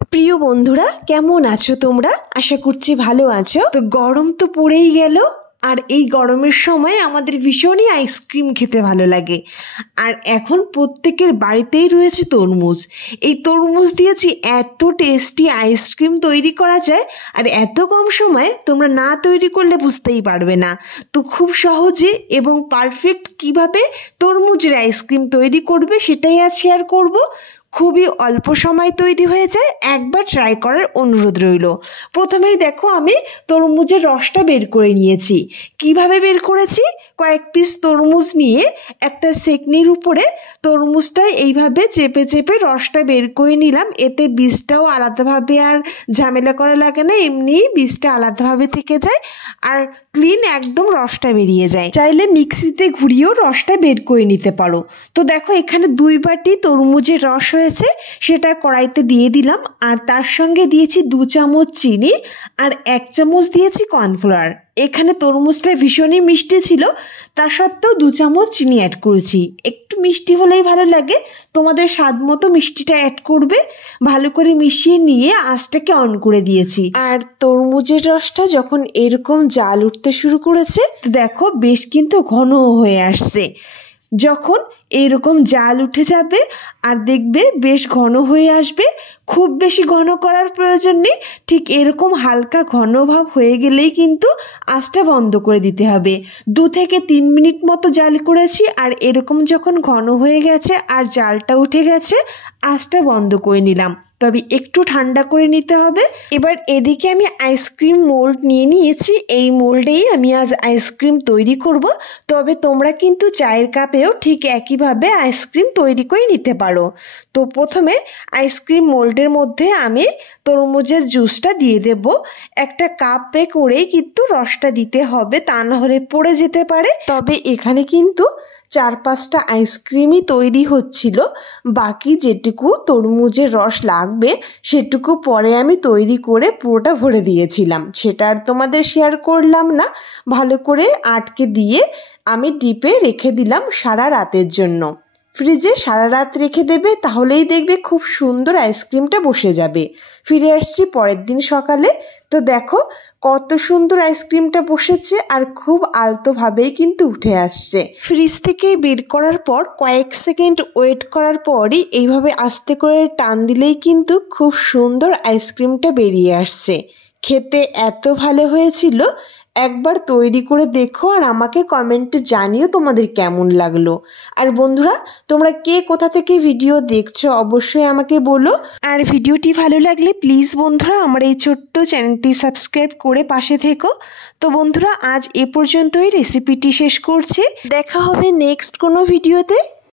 প্রিয় বন্ধুরা, কেমন আছো তোমরা? আশা করছি ভালো আছো। তো গরম তো পড়েই গেল, আর এই গরমের সময় আমাদের ভীষণই আইসক্রিম খেতে ভালো লাগে। আর এখন প্রত্যেকের বাড়িতেই রয়েছে তরমুজ। এই তরমুজ দিয়েছি এত টেস্টি আইসক্রিম তৈরি করা যায়, আর এত কম সময়ে তোমরা না তৈরি করলে বুঝতেই পারবে না। তো খুব সহজে এবং পারফেক্ট কিভাবে তরমুজের আইসক্রিম তৈরি করবে সেটাই আজ শেয়ার করব। খুবই অল্প সময় তৈরি হয়ে যায়, একবার ট্রাই করার অনুরোধ রইল। প্রথমেই দেখো, আমি তরমুজের রসটা বের করে নিয়েছি। কিভাবে বের করেছি? কয়েক পিস তরমুজ নিয়ে একটা সেকনির উপরে তরমুজটা এইভাবে চেপে চেপে রসটা বের করে নিলাম। এতে বীজটাও আলাদাভাবে আর ঝামেলা করা লাগে না, এমনিই বীজটা আলাদাভাবে থেকে যায় আর ক্লিন একদম রসটা বেরিয়ে যায়। চাইলে মিক্সিতে ঘুরিয়েও রসটা বের করে নিতে পারো। তো দেখো, এখানে 2 বাটি তরমুজের রস হয়েছে, সেটা কড়াইতে দিয়ে দিলাম। আর তার সঙ্গে দিয়েছি 2 চামচ চিনি আর 1 চামচ দিয়েছি কর্নফ্লাওয়ার। এখানে তরমুজটা ভীষণই মিষ্টি ছিল, তা সত্ত্বেও 2 চামচ চিনি অ্যাড করেছি। একটু মিষ্টি হলেই ভালো লাগে, তোমাদের স্বাদ মতো মিষ্টিটা অ্যাড করবে। ভালো করে মিশিয়ে নিয়ে আঁচটাকে অন করে দিয়েছি। আর তরমুজের রসটা যখন এরকম জাল উঠতে শুরু করেছে, দেখো বেশ কিন্তু ঘন হয়ে আসছে। যখন এইরকম জাল উঠে যাবে আর দেখবে বেশ ঘন হয়ে আসবে, খুব বেশি ঘন করার প্রয়োজন নেই। ঠিক এরকম হালকা ঘন ভাব হয়ে গেলেই কিন্তু আঁচটা বন্ধ করে দিতে হবে। 2 থেকে 3 মিনিট মতো জাল করেছি, আর এরকম যখন ঘন হয়ে গেছে আর জালটা উঠে গেছে, আঁচটা বন্ধ করে নিলাম। তবে একটু ঠান্ডা করে নিতে হবে। এবার এদিকে আমি আইসক্রিম মোল্ড নিয়ে নিয়েছি। এই মোল্ডেই আমি আজ আইসক্রিম তৈরি করব। তবে তোমরা কিন্তু চায়ের কাপেও ঠিক একইভাবে আইসক্রিম তৈরি করে নিতে পারো। তো প্রথমে আইসক্রিম মোল্ডের মধ্যে আমি তরমুজের জুসটা দিয়ে দেব। একটা কাপে করেই কিন্তু রসটা দিতে হবে, তা না হলে পড়ে যেতে পারে। তবে এখানে কিন্তু 4-5টা আইসক্রিমই তৈরি হচ্ছিল, বাকি যেটুকু তরমুজের রস লাগবে সেটুকু পরে আমি তৈরি করে পুরোটা ভরে দিয়েছিলাম। সেটা আর তোমাদের শেয়ার করলাম না। ভালো করে আটকে দিয়ে আমি ডিপে রেখে দিলাম সারা রাতের জন্য। ফ্রিজে সারা রাত রেখে দেবে, তাহলেই দেখবে খুব সুন্দর আইসক্রিমটা বসে যাবে। ফিরে আসছি পরের দিন সকালে। তো দেখো কত সুন্দর আইসক্রিমটা বসেছে, আর খুব আলতোভাবেই কিন্তু উঠে আসছে। ফ্রিজ থেকে বের করার পর কয়েক সেকেন্ড ওয়েট করার পরই এইভাবে আস্তে করে টান দিলেই কিন্তু খুব সুন্দর আইসক্রিমটা বেরিয়ে আসছে। খেতে এত ভালো হয়েছিল, একবার তৈরি করে দেখো আর আমাকে কমেন্টে জানিও তোমাদের কেমন লাগলো। আর বন্ধুরা, তোমরা কে কোথা থেকে ভিডিও দেখছো অবশ্যই আমাকে বলো। আর ভিডিওটি ভালো লাগলে প্লিজ বন্ধুরা আমার এই ছোট্ট চ্যানেলটি সাবস্ক্রাইব করে পাশে থেকো। তো বন্ধুরা, আজ এ পর্যন্তই রেসিপিটি শেষ করছি। দেখা হবে নেক্সট কোনো ভিডিওতে।